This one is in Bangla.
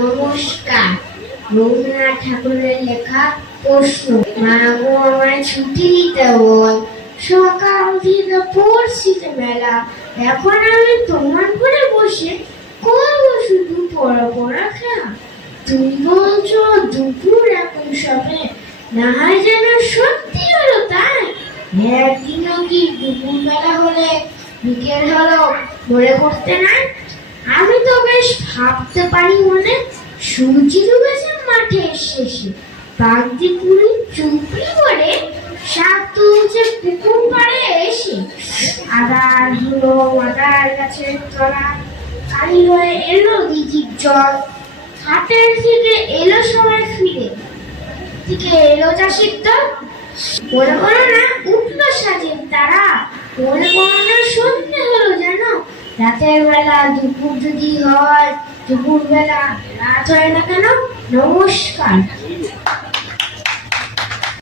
নমস্কার। রবীন্দ্রনাথ ঠাকুরের লেখা প্রশ্ন। মা গো আমায় ছুটি দিতে বল, সকাল থেকে পড়ছি যে মেলা, এখন আমি তোমার করে বসে করবো শুধু পড়া খেলা। তুমি বলছো দুপুর এখন সবে, না হয় যেন সত্যি হলো তাই। একদিনও কি দুপুর বেলা হলে বিকেল হলো মনে করতে নাই? আমি তো বেশ ভাবতে পারি মনে, সূর্য ডুবেছে মাঠের শেষে, বাগদি পুরি চুপড়ি করে শাক তুলছে পুকুর পাড়ে এসে। আদার হলো মাদার গাছের তলা, কালি হয়ে এলো দিঘির জল, হাটের থেকে এলো সবাই ফিরে, থেকে এলো চাষির দল। মনে করো না উঠলো সাজের তারা, মনে করো না সন্ধে হলো যেন। রাতের বেলা দুপুর যদি হয়, দুপুর বেলা রাত হয় না কেন? নমস্কার।